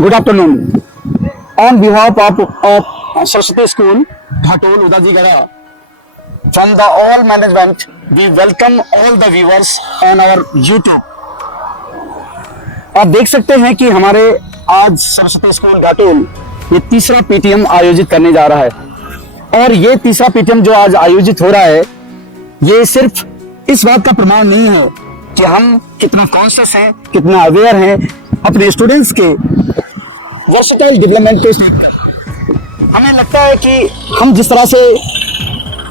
Good afternoon. On behalf of Saraswati School, Ghatol, Udajigara, from the all management, we welcome all the viewers on our YouTube. आप देख सकते हैं कि हमारे आज सरस्वती स्कूल घाटोल ये तीसरा पीटीएम आयोजित करने जा रहा है और ये तीसरा पीटीएम जो आज आयोजित हो रहा है ये सिर्फ इस बात का प्रमाण नहीं है कि हम कितना कॉन्शियस हैं, कितना अवेयर हैं अपने स्टूडेंट्स के वर्सेटाइल डेवलपमेंट के साथ। हमें लगता है कि हम जिस तरह से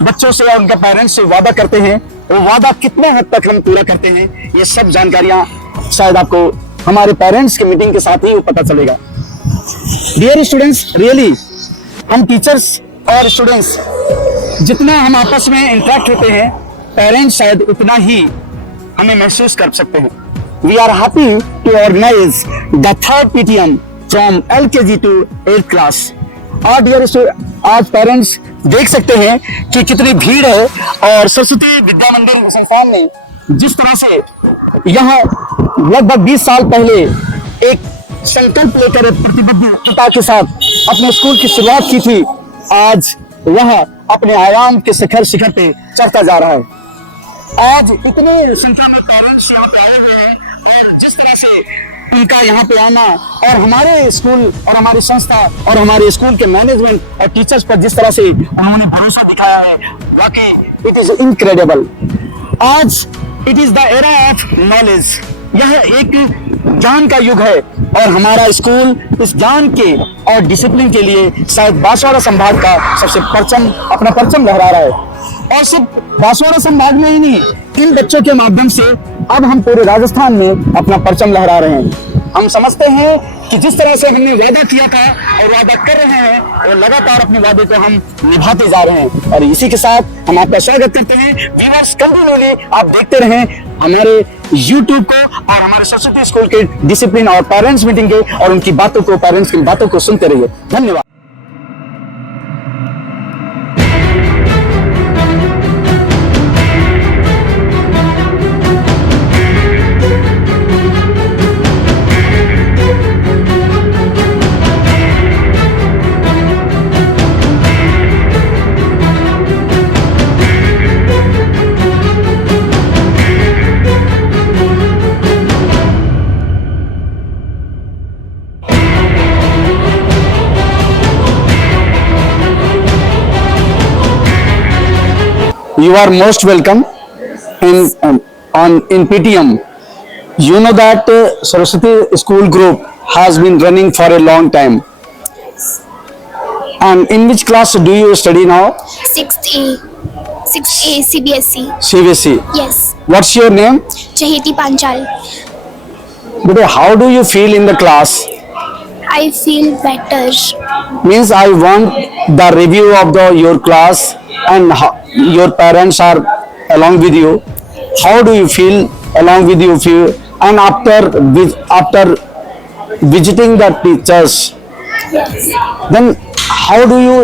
बच्चों से और उनके पेरेंट्स से वादा करते हैं वो वादा कितने हद तक हम पूरा करते हैं, ये सब जानकारियां शायद आपको हमारे पेरेंट्स की मीटिंग के साथ ही पता चलेगा। डियर स्टूडेंट्स, रियली हम टीचर्स और स्टूडेंट्स जितना हम आपस में इंटरेक्ट होते हैं, पेरेंट्स शायद उतना ही हमें महसूस कर सकते हैं। We are happy to organise the third PTM from LKG to 8th class. और डियर आज पेरेंट्स देख सकते हैं कि कितनी भीड़ है और सरस्वती विद्या मंदिर संस्थान ने जिस तरह से यहाँ लगभग 20 साल पहले एक संकल्प लेकर प्रतिबद्धता के साथ अपने स्कूल की शुरुआत की थी, आज वह अपने आयाम के शिखर पे चढ़ता जा रहा है। आज इतने संख्या में पेरेंट्स यहाँ पे आए हुए हैं और जिस तरह से उनका यहाँ पे आना और हमारे स्कूल और हमारी संस्था और हमारे स्कूल के मैनेजमेंट और टीचर्स पर जिस तरह से उन्होंने भरोसा दिखाया है, वाकई इट इज इनक्रेडिबल। आज it is the era of knowledge, यह एक ज्ञान का युग है और हमारा स्कूल इस ज्ञान के और डिसिप्लिन के लिए शायद बांसवाड़ा संभाग का सबसे अपना परचम लहरा रहा है। और सिर्फ बांसवाड़ा संभाग में ही नहीं, इन बच्चों के माध्यम से अब हम पूरे राजस्थान में अपना परचम लहरा रहे हैं। हम समझते हैं कि जिस तरह से हमने वादा किया था और वादा कर रहे हैं और लगातार अपने वादे को हम निभाते जा रहे हैं। और इसी के साथ हम आपका स्वागत करते हैं। व्यूअर्स, कंटिन्यूली आप देखते रहें हमारे YouTube को और हमारे सरस्वती स्कूल के डिसिप्लिन और पेरेंट्स मीटिंग के और उनकी बातों को, पेरेंट्स की बातों को सुनते रहिए। धन्यवाद। You are most welcome in PTM. You know that Saraswati School Group has been running for a long time. And in which class do you study now? 6A CBSE. CBSE. Yes. What's your name? Chaheti Panchal. But how do you feel in the class? I feel better. Means I want the review of your class and your parents are along with you. How do you feel along with you? And after visiting the teachers, Yes. then how do you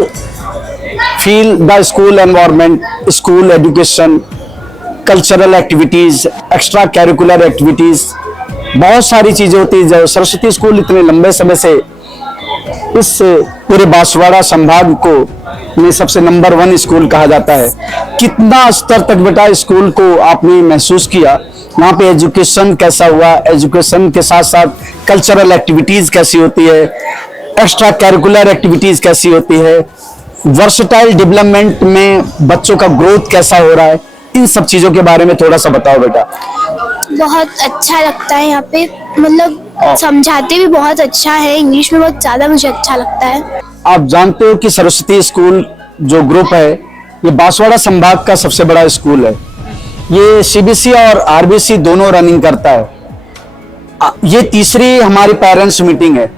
feel the school environment, school education, cultural activities, extra curricular activities? बहुत सारी चीजें होती है। जो Saraswati school इतने लंबे समय से इस पूरे बांसवाड़ा संभाग को में सबसे नंबर 1 स्कूल कहा जाता है। कितना स्तर तक बेटा स्कूल को आपने महसूस किया, वहाँ पे एजुकेशन कैसा हुआ, एजुकेशन के साथ साथ कल्चरल एक्टिविटीज कैसी होती है, एक्स्ट्रा कैरिकुलर एक्टिविटीज कैसी होती है, वर्सेटाइल डेवलपमेंट में बच्चों का ग्रोथ कैसा हो रहा है, इन सब चीजों के बारे में थोड़ा सा बताओ बेटा। बहुत अच्छा लगता है यहाँ पे, मतलब समझाते भी बहुत अच्छा है, इंग्लिश में बहुत ज्यादा मुझे अच्छा लगता है। आप जानते हो कि सरस्वती स्कूल जो ग्रुप है ये बांसवाड़ा संभाग का सबसे बड़ा स्कूल है। ये CBSE और RBC दोनों रनिंग करता है। ये तीसरी हमारी पेरेंट्स मीटिंग है।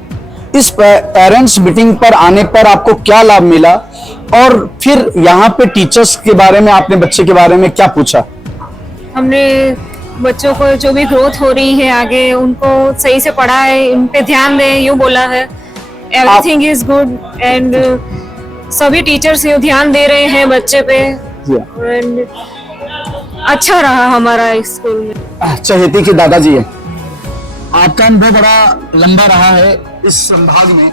इस पेरेंट्स मीटिंग पर आने पर आपको क्या लाभ मिला और फिर यहाँ पे टीचर्स के बारे में, आपने बच्चे के बारे में क्या पूछा? हमने बच्चों को जो भी ग्रोथ हो रही है आगे उनको सही से पढ़ा है, उन पे ध्यान दें, यूँ बोला है। एवरीथिंग इज गुड एंड सभी टीचर्स ध्यान दे रहे हैं बच्चे पे एंड अच्छा रहा हमारा स्कूल में। चहेती के दादाजी है, आपका अनुभव बड़ा लंबा रहा है इस संभाग में,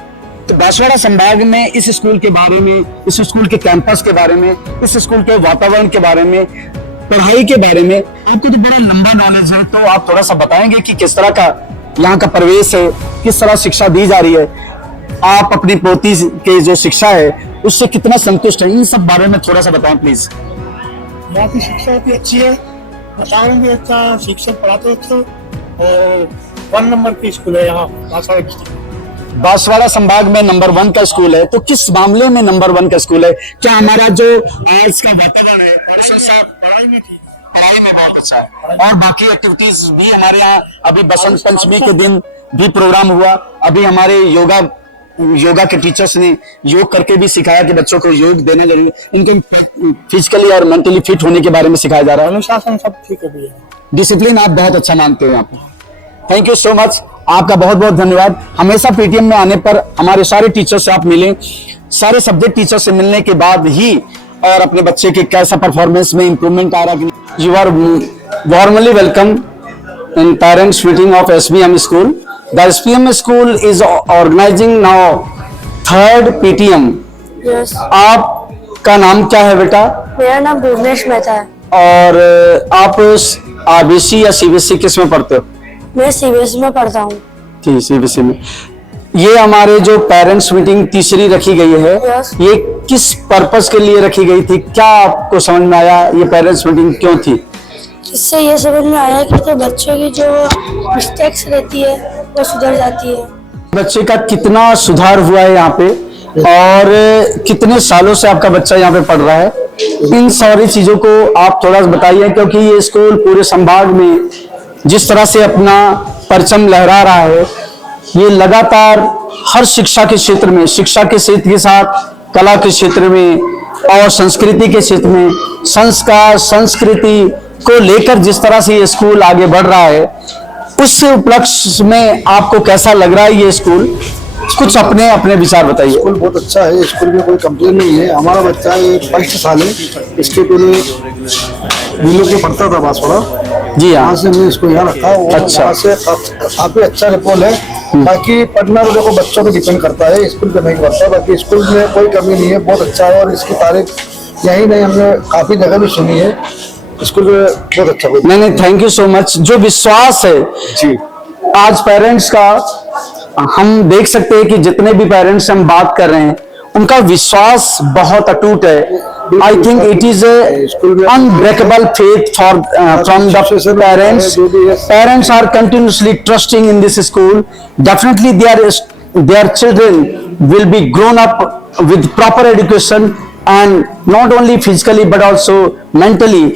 तो बांसवाड़ा संभाग में इस स्कूल के बारे में, इस स्कूल के कैंपस के बारे में, इस स्कूल के वातावरण के बारे में, पढ़ाई के बारे में आपको तो बड़ा लंबा नॉलेज है, तो आप थोड़ा सा बताएंगे कि किस तरह का यहाँ का परिवेश है, किस तरह शिक्षा दी जा रही है, आप अपनी पोती के जो शिक्षा है उससे कितना संतुष्ट है, इन सब बारे में थोड़ा सा बताएं प्लीज। यहाँ की शिक्षा भी अच्छी है, वातावरण भी अच्छा है, शिक्षक पढ़ाते अच्छे, और 1 नंबर की स्कूल है यहाँ बांसवाड़ा डिस्ट्रिक्ट। बांसवाड़ा संभाग में नंबर 1 का स्कूल है, तो किस मामले में नंबर 1 का स्कूल है? क्या हमारा जो आज का वातावरण है पढ़ाई में ठीक, पढ़ाई में बहुत अच्छा है, और बाकी एक्टिविटीज भी हमारे यहाँ, अभी बसंत पंचमी के दिन भी प्रोग्राम हुआ, अभी हमारे योगा के टीचर्स ने योग करके भी सिखाया कि बच्चों को योग देना जरूरी, उनके फिजिकली और मेंटली फिट होने के बारे में सिखाया जा रहा है। अनुशासन सब ठीक है भैया, डिसिप्लिन आप बहुत अच्छा मानते हो यहाँ पे। थैंक यू सो मच, आपका बहुत बहुत धन्यवाद। हमेशा पीटीएम में आने पर हमारे सारे टीचर से आप मिलें, सारे सब्जेक्ट टीचर से मिलने के बाद ही और अपने बच्चे के कैसा परफॉर्मेंस में इंप्रूवमेंट आ रहा है। You are warmly welcome in parents meeting of SBM school. The SBM school is organising now 3rd PTM. Yes, आपका नाम क्या है बेटा? मेरा नाम भुवनेश मेहता है। और आप आरबीसी या सीबीएसई किस में पढ़ते हो? मैं सीबीएसई में पढ़ता हूँ। ठीक, सीबीएसई में। ये हमारे जो पेरेंट्स मीटिंग तीसरी रखी गई है, Yes. ये किस पर्पस के लिए रखी गई थी? क्या आपको समझ में आया ये पेरेंट्स मीटिंग क्यों थी? इससे ये समझ में आया कि तो बच्चों की जो मिस्टेक्स रहती है वो सुधर जाती है। बच्चे का कितना सुधार हुआ है यहाँ पे, और कितने सालों से आपका बच्चा यहाँ पे पढ़ रहा है, इन सारी चीजों को आप थोड़ा बताइए, क्योंकि ये स्कूल पूरे संभाग में जिस तरह से अपना परचम लहरा रहा है, ये लगातार हर शिक्षा के क्षेत्र में, शिक्षा के क्षेत्र के साथ कला के क्षेत्र में और संस्कृति के क्षेत्र में, संस्कार संस्कृति को लेकर जिस तरह से ये स्कूल आगे बढ़ रहा है, उस उपलक्ष्य में आपको कैसा लग रहा है ये स्कूल? कुछ अपने अपने विचार बताइए। स्कूल बहुत अच्छा है, स्कूल में कोई कंप्लेन नहीं है। हमारा बच्चा ये फर्स्ट साल है, इसके पहले नीलों के पढ़ता था बांसवाड़ा। जी हाँ, यहाँ से हमने इसको यहाँ रखा, और अच्छा। यहाँ से काफी अच्छा रिपोर्ट है। बाकी पढ़ना तो देखो बच्चों पे डिपेंड करता है, स्कूल पे नहीं करता। बाकी स्कूल में कोई कमी नहीं है, बहुत अच्छा है, और इसकी तारीफ यही नहीं, हमने काफी जगह भी सुनी है। स्कूल में बहुत अच्छा कोई नहीं, थैंक यू सो मच। जो विश्वास है जी, आज पेरेंट्स का, हम देख सकते हैं कि जितने भी पेरेंट्स हम बात कर रहे हैं, उनका विश्वास बहुत अटूट है। I think it is unbreakable faith for from the parents. Parents are continuously trusting in this school. Definitely their children will be grown up with proper education, and not only physically but also mentally.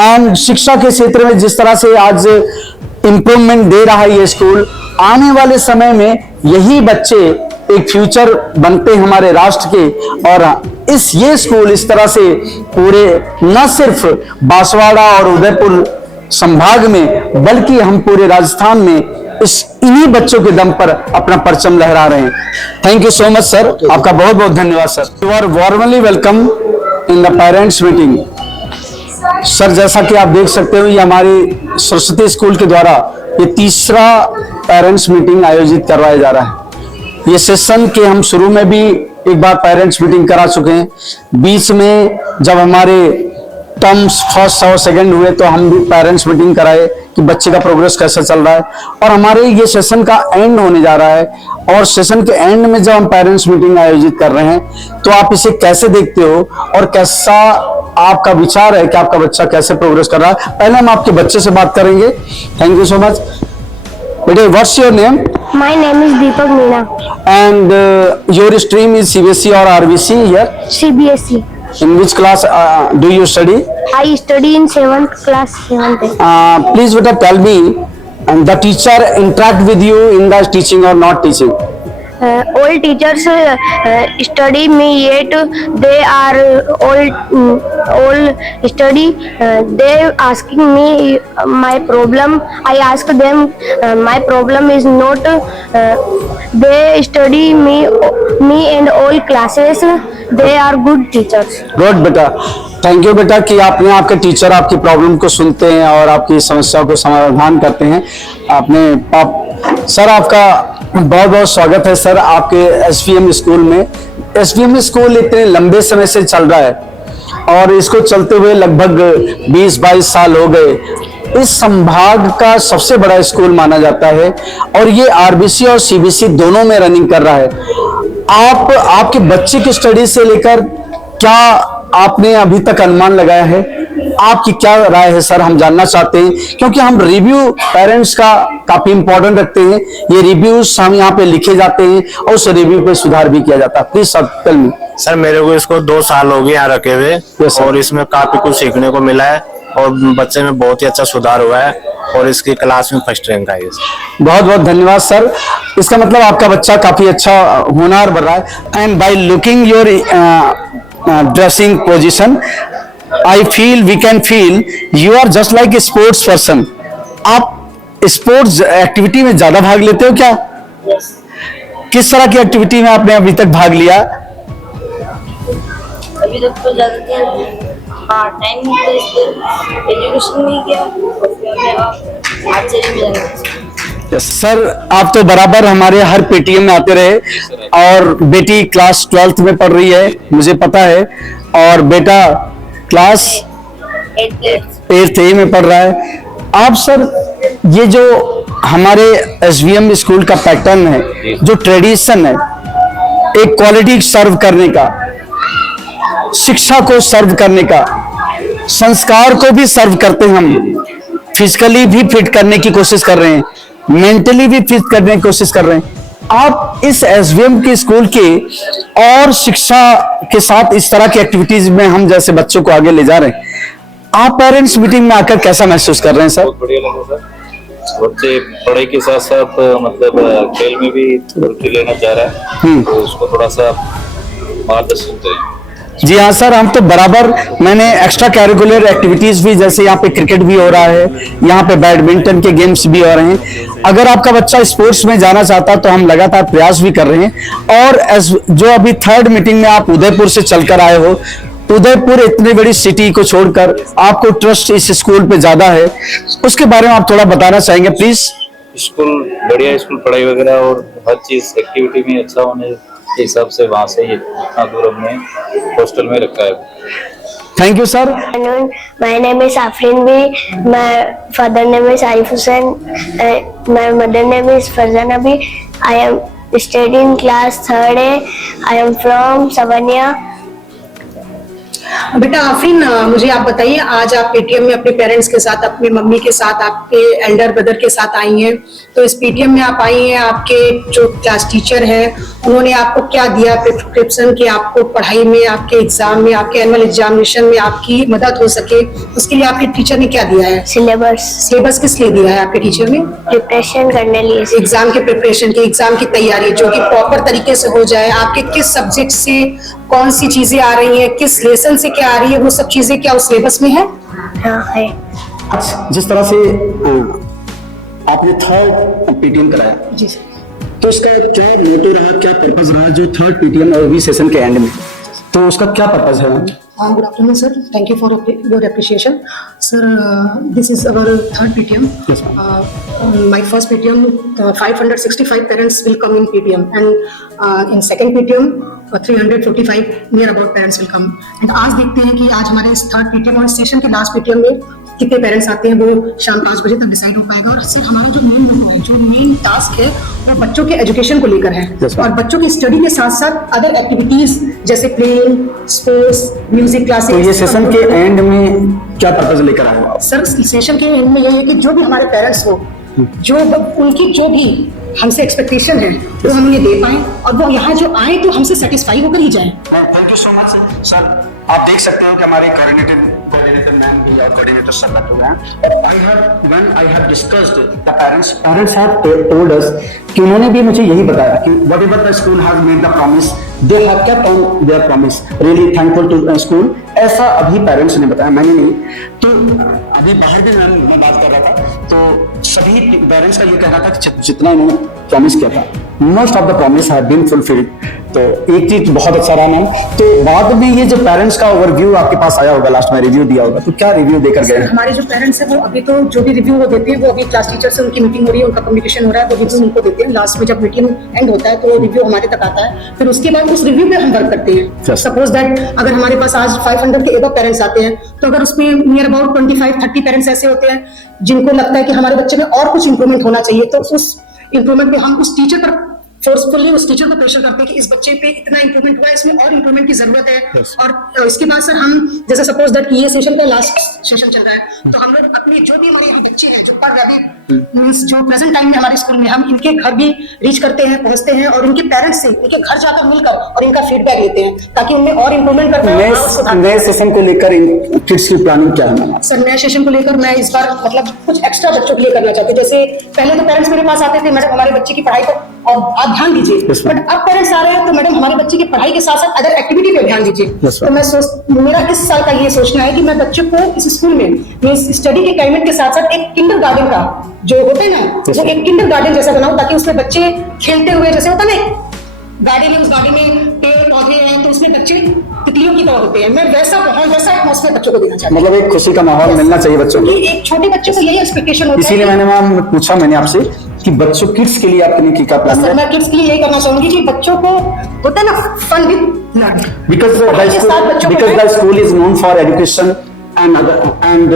And शिक्षा के क्षेत्र में जिस तरह से आज improvement दे रहा है ये स्कूल, आने वाले समय में यही बच्चे एक फ्यूचर बनते हैं हमारे राष्ट्र के, और ये स्कूल इस तरह से पूरे न सिर्फ बांसवाड़ा और उदयपुर संभाग में, बल्कि हम पूरे राजस्थान में इन्हीं बच्चों के दम पर अपना परचम लहरा रहे हैं। Thank you so much sir, आपका बहुत बहुत धन्यवाद sir. You are warmly welcome in the parents meeting. Sir, जैसा कि आप देख सकते हो, ये हमारे सरस्वती स्कूल के द्वारा ये तीसरा पेरेंट्स मीटिंग आयोजित करवाया जा रहा है। ये सेशन के हम शुरू में भी एक बार पेरेंट्स मीटिंग करा चुके हैं, बीच में जब हमारे टर्म्स फर्स्ट और सेकंड हुए तो हम भी पेरेंट्स मीटिंग कराए कि बच्चे का प्रोग्रेस कैसा चल रहा है, और हमारे ये सेशन का एंड होने जा रहा है, और सेशन के एंड में जब हम पेरेंट्स मीटिंग आयोजित कर रहे हैं, तो आप इसे कैसे देखते हो और कैसा आपका विचार है कि आपका बच्चा कैसे प्रोग्रेस कर रहा है? पहले हम आपके बच्चे से बात करेंगे। Thank you so much. बेटे, what's your name? My name is Deepak Meena. And your stream is CBSE और RBC here? CBSE. In which class do you study? I study in 7th class 7th. Please beta tell me, the teacher interact with you in the teaching or not teaching? All teachers study me, yet they are all study. They asking me my problem. I ask them my problem is not. They study me and all classes. They are good teachers. Good बेटा, thank you बेटा कि आपने, आपके teacher आपकी problem को सुनते हैं और आपकी समस्या को समाधान करते हैं। आपने सर, आपका बहुत बहुत स्वागत है सर आपके एसवीएम स्कूल में। एसवीएम स्कूल इतने लंबे समय से चल रहा है और इसको चलते हुए लगभग 20-22 साल हो गए। इस संभाग का सबसे बड़ा स्कूल माना जाता है और ये आरबीसी और सीबीएसई दोनों में रनिंग कर रहा है। आपके बच्चे की स्टडी से लेकर क्या आपने अभी तक अनुमान लगाया है? आपकी क्या राय है सर, हम जानना चाहते हैं, क्योंकि हम रिव्यू पेरेंट्स का काफी इंपॉर्टेंट रखते हैं। ये रिव्यूज हम यहाँ पे लिखे जाते हैं और उस रिव्यू पे सुधार भी किया जाता है। Please sir tell me. Sir मेरे को इसको 2 साल हो गए यहाँ रखे हुए और इसमें काफी कुछ सीखने को मिला है और बच्चे में बहुत ही अच्छा सुधार हुआ है और इसकी क्लास में फर्स्ट रैंक आई है। बहुत बहुत धन्यवाद सर। इसका मतलब आपका बच्चा काफी अच्छा होनहार बन रहा है। And by looking your dressing position we can feel you are just like a sports person. आप स्पोर्ट्स एक्टिविटी में ज्यादा भाग लेते हो क्या? किस तरह की एक्टिविटी में आपने अभी तक भाग लिया? अभी तक तो ज्यादातर टाइम एजुकेशन में किया और फिर हमने आर्चरी में जाना। सर आप तो बराबर हमारे हर पेटीएम में आते रहे और बेटी क्लास 12th में पढ़ रही है मुझे पता है और बेटा क्लास 8th A में पढ़ रहा है। आप सर ये जो हमारे एसवीएम स्कूल का पैटर्न है, जो ट्रेडिशन है, एक क्वालिटी सर्व करने का, शिक्षा को सर्व करने का, संस्कार को भी सर्व करते हैं, हम फिजिकली भी फिट करने की कोशिश कर रहे हैं, मेंटली भी फिट करने की कोशिश कर रहे हैं। आप इस एसवीएम के स्कूल के और शिक्षा के साथ इस तरह की एक्टिविटीज में हम जैसे बच्चों को आगे ले जा रहे हैं, आप पेरेंट्स मीटिंग में आकर कैसा महसूस कर रहे हैं सर? बहुत बढ़िया लगा सर। बच्चे पढ़ाई के साथ साथ मतलब खेल में भी रुचि लेना चाह रहा है तो उसको थोड़ा सा मार्गदर्शन दें। जी हाँ सर, हम तो बराबर, मैंने एक्स्ट्रा कैरिकुलर एक्टिविटीज भी, जैसे यहाँ पे क्रिकेट भी हो रहा है, यहाँ पे बैडमिंटन के गेम्स भी हो रहे हैं। अगर आपका बच्चा स्पोर्ट्स में जाना चाहता तो हम लगातार प्रयास भी कर रहे हैं। और जो अभी 3rd मीटिंग में आप उदयपुर से चलकर आए हो, उदयपुर इतनी बड़ी सिटी को छोड़कर आपको ट्रस्ट इस स्कूल पे ज्यादा है, उसके बारे में आप थोड़ा बताना चाहेंगे प्लीज? स्कूल बढ़िया स्कूल, पढ़ाई वगैरह और हर चीज एक्टिविटी में अच्छा होने के हिसाब से वहाँ से ये इतना दूर हमने हॉस्टल में रखा है। Thank you sir. My name is Afrin B. My father name is Arif Hussain. My mother name is Farzana B. I am studying class 3rd A. I am from Savania. बेटा आफरीन, मुझे आप बताइए, आज आप PTM में अपने parents के साथ, अपने मम्मी के साथ, आपके एल्डर ब्रदर के साथ आई हैं। तो इस पीटीएम में आप आई हैं, आपके जो क्लास टीचर हैं उन्होंने आपको क्या दिया प्रिस्क्रिप्शन कि आपको पढ़ाई में, आपके एग्जाम में, आपके एनुअल एग्जामिनेशन में आपकी मदद हो सके, उसके लिए आपके टीचर ने क्या दिया है? सिलेबस किस लिए दिया है आपके टीचर ने? प्रिपरेशन करने लिए, एग्जाम के प्रिपरेशन की, एग्जाम की तैयारी जो कि प्रॉपर तरीके से हो जाए। आपके किस सब्जेक्ट से कौन सी चीजें आ रही हैं, किस लेसन से क्या आ रही है, वो सब चीजें क्या उस सिलेबस में है? हाँ है। जिस तरह से आपने 3rd पीटीएम कराया जी सर, तो उसका क्या मोटो रहा, क्या पर्पस रहा जो 3rd पीटीएम और भी सेशन के एंड में, तो उसका क्या पर्पस है? Good afternoon sir, thank you for your appreciation sir. This is our 3rd PTM. My first PTM, 565 parents will come in PTM, and in second PTM 355 near about parents will come. And आज देखते हैं कि आज हमारे इस 3rd PTM और session के last PTM में कितने पेरेंट्स आते हैं, वो शाम 5 बजे तक डिसाइड हो पाएगा। और सर हमारा जो मेन गोल है, जो मेन टास्क है, वो बच्चों के एजुकेशन को लेकर है। और बच्चों की स्टडी के साथ साथ अदर एक्टिविटीज जैसे प्लेइंग, स्पोर्ट्स, म्यूजिक क्लासेस। तो ये सेशन के एंड में क्या पर्पस लेकर आए हो? सर सेशन के एंड में ये है कि जो भी हमारे पेरेंट्स हो, जो उनकी जो भी हमसे एक्सपेक्टेशन है वो हम उन्हें दे पाएं और वो यहाँ जो आए तो हमसे सेटिस्फाई होकर ही जाएं। Thank you so much sir. आप देख सकते हो कि हमारे कोऑर्डिनेटर मैम भी और कोऑर्डिनेटर सर बैठे हुए हैं। I have discussed the parents have told us कि उन्होंने भी मुझे यही बताया कि whatever the school has made the promise, they have kept on their promise. Really thankful to the school ऐसा अभी पेरेंट्स ने बताया, मैंने नहीं, तो अभी बाहर भी मैं बात कर रहा था, तो सभी पेरेंट्स का ये कहना था कि जितना इन्होंने प्रॉमिस किया था, most of the promise have been fulfilled. तो एक चीज बहुत अच्छा रहा मैम। तो बाद में ये जो पेरेंट्स का ओवरव्यू आपके पास आया होगा, लास्ट में रिव्यू दिया होगा, तो क्या रिव्यू देकर गए? हमारे जो पेरेंट्स हैं वो अभी तो जो भी रिव्यू वो देते हैं, वो अभी क्लास टीचर से उनकी मीटिंग हो रही है, उनका कम्युनिकेशन हो रहा है, वो रिव्यू उनको देते हैं। लास्ट में जब मीटिंग एंड होता है तो रिव्यू हमारे तक आता है, फिर उसके बाद उस रिव्यू पे हम वर्क करते हैं। सपोज दैट अगर हमारे पास आज 500 के एबव पेरेंट्स आते हैं, तो अगर उसमें नियर अबाउट 25-30 पेरेंट्स ऐसे होते हैं जिनको लगता है कि हमारे बच्चे में और कुछ इंप्रूवमेंट होना चाहिए, तो उस इंप्रूवमेंट पे हम उस टीचर पर फोर्सफुली उस टीचर को प्रेशर करते हैं कि इस बच्चे पे इतना इंप्रूवमेंट हुआ है, इसमें और इंप्रूवमेंट की जरूरत है। और इसके बाद सर हम जैसे सपोज दैट ये सेशन का लास्ट सेशन चल रहा है, तो हम लोग अपने जो भी हमारे बच्चे हैं जो पढ़ रहे मींस जो प्रेजेंट टाइम में हमारे स्कूल में, हम इनके घर भी रीच करते हैं, पहुंचते हैं और इनके पेरेंट्स से उनके घर जाकर मिलकर और इनका फीडबैक लेते हैं ताकि उनमें और इंप्रूवमेंट कर पाए। नए सेशन को लेकर किड्स की प्लानिंग क्या है? सर नए सेशन को लेकर मैं इस बार मतलब कुछ एक्स्ट्रा बच्चों के लिए करना चाहती हूँ। जैसे पहले तो पेरेंट्स मेरे पास आते थे, मैडम हमारे बच्चे की पढ़ाई को और आप ध्यान दीजिए, बट अब पेरेंट्स आ रहे हैं तो मैडम हमारे बच्चे की पढ़ाई के साथ साथ अदर एक्टिविटी पे ध्यान दीजिए। तो मैं मेरा इस साल का ये सोचना है कि मैं बच्चों को इस स्कूल में स्टडी के टाइम के साथ साथ एक किंडर गार्डन का जो होता है ना, वो एक किंडर गार्डन जैसा बनाऊं ताकि उसमें बच्चे खेलते हुए, जैसे होता है ना गार्डन है, उस गार्डन में पेड़ पौधे हैं तो उसमें बच्चे तितलियों की तरह होते हैं, मैं वैसा माहौल वैसा एटमॉस्फेयर बच्चों को देना चाहती हूँ। मतलब एक खुशी का माहौल मिलना चाहिए बच्चों को। एक छोटे बच्चे को यही एक्सपेक्टेशन होता है। इसीलिए मैंने मैम पूछा मैंने आपसे कि बच्चों किड्स के लिए आपने क्या प्लान है? मैं किड्स के लिए यही करना चाहूंगी कि बच्चों को होता है ना fun with learning, because the school is known for education and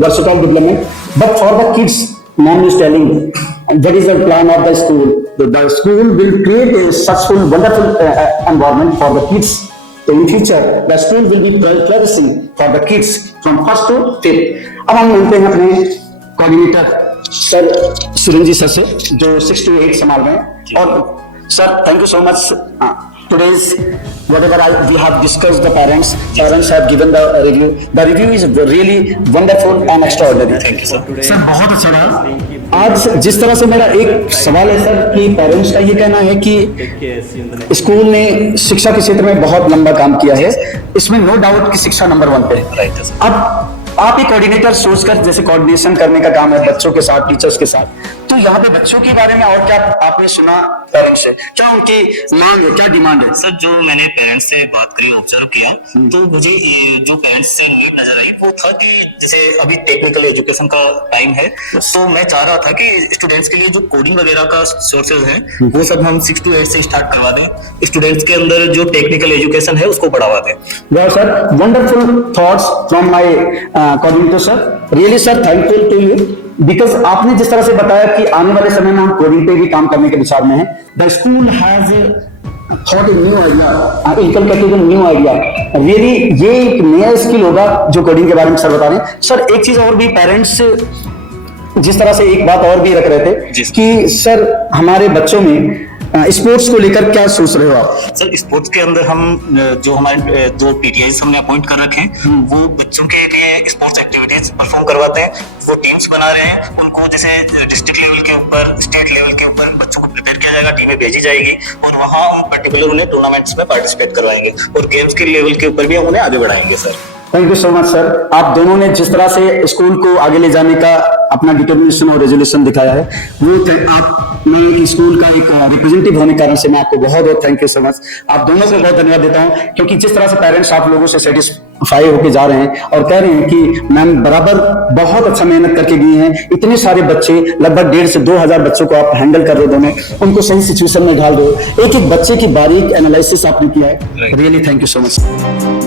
versatile development, but for the kids, mom is telling that is the plan of the school. The school will create a successful, wonderful environment for the kids. In future, the school will be flourishing for the kids from 1st to 5th. अब हम मिलते हैं अपने coordinator sir Surendra जी sir से, जो 6 to 8 संभाल रहे हैं। और sir thank you so much. Today's whatever we have discussed, the parents have given the review. The review is really wonderful and extraordinary. Thank you, sir. Sir बहुत अच्छा रहा। आज जिस तरह से मेरा एक सवाल है सर कि पेरेंट्स का ये कहना है कि स्कूल ने शिक्षा के क्षेत्र में बहुत लंबा काम किया है, इसमें नो डाउट कि शिक्षा नंबर 1 पे है। राइट है सर। अब आप एक कोऑर्डिनेटर सोचकर, जैसे कोऑर्डिनेशन करने का काम है बच्चों के साथ, टीचर्स के साथ, तो यहाँ पे बच्चों के बारे में और क्या आपने सुना पेरेंट्स से, क्या उनकी मांग है, क्या डिमांड है? सर जो मैंने पेरेंट्स से बात करी, ऑब्जर्व किया, तो मुझे जो पेरेंट्स से नीड नजर आई वो था कि जैसे अभी टेक्निकल एजुकेशन का टाइम है, तो मैं चाह रहा था कि स्टूडेंट्स के लिए जो कोडिंग वगैरह का सोर्सेज है वो सब हम 6 to 8 से स्टार्ट करवा दें, स्टूडेंट्स के अंदर जो टेक्निकल एजुकेशन है उसको बढ़ावा दें। वाह sir, wonderful thoughts from my coordinator sir, really sir thankful to you, because आपने जिस तरह से बताया कि आने वाले समय में हम कोडिंग पे भी काम करने के विचार में हैं। The school has thought a new idea, inculcated a new idea, really ये एक नया स्किल होगा जो कोडिंग के बारे में सर बता रहे हैं। सर एक चीज और भी, पेरेंट्स जिस तरह से एक बात और भी रख रहे थे कि सर हमारे बच्चों में स्पोर्ट्स को लेकर क्या सोच रहे हो आप? सर स्पोर्ट्स के अंदर हम जो हमारे जो पीटीआईज हमने अपॉइंट कर रखे हैं वो बच्चों के लिए स्पोर्ट्स एक्टिविटीज परफॉर्म करवाते हैं, वो टीम्स बना रहे हैं, उनको जैसे डिस्ट्रिक्ट लेवल के ऊपर, स्टेट लेवल के ऊपर बच्चों को प्रिपेयर किया जाएगा, टीमें भेजी जाएगी और वहाँ हम पर्टिकुलर उन्हें टूर्नामेंट्स में पार्टिसिपेट करवाएंगे और गेम्स के लेवल के ऊपर भी हम उन्हें आगे बढ़ाएंगे। Sir thank you so much sir, आप दोनों ने जिस तरह से स्कूल को आगे ले जाने का अपना डिटर्मिनेशन और रेजोल्यूशन दिखाया है, वो मैं स्कूल का एक रिप्रेजेंटेटिव होने के कारण से मैं आपको बहुत बहुत थैंक यू सो मच, आप दोनों को बहुत धन्यवाद देता हूं, क्योंकि जिस तरह से पेरेंट्स आप लोगों से सेटिस्फाई होकर जा रहे हैं और कह रहे हैं कि मैम बराबर बहुत अच्छा मेहनत करके गई हैं, इतने सारे बच्चे, लगभग 1,500 से 2,000 बच्चों को आप हैंडल कर रहे हो, दोनों उनको सही सिचुएशन में ढाल रहे हो, एक एक बच्चे की बारीक एनालिसिस आपने किया है, really thank you so much.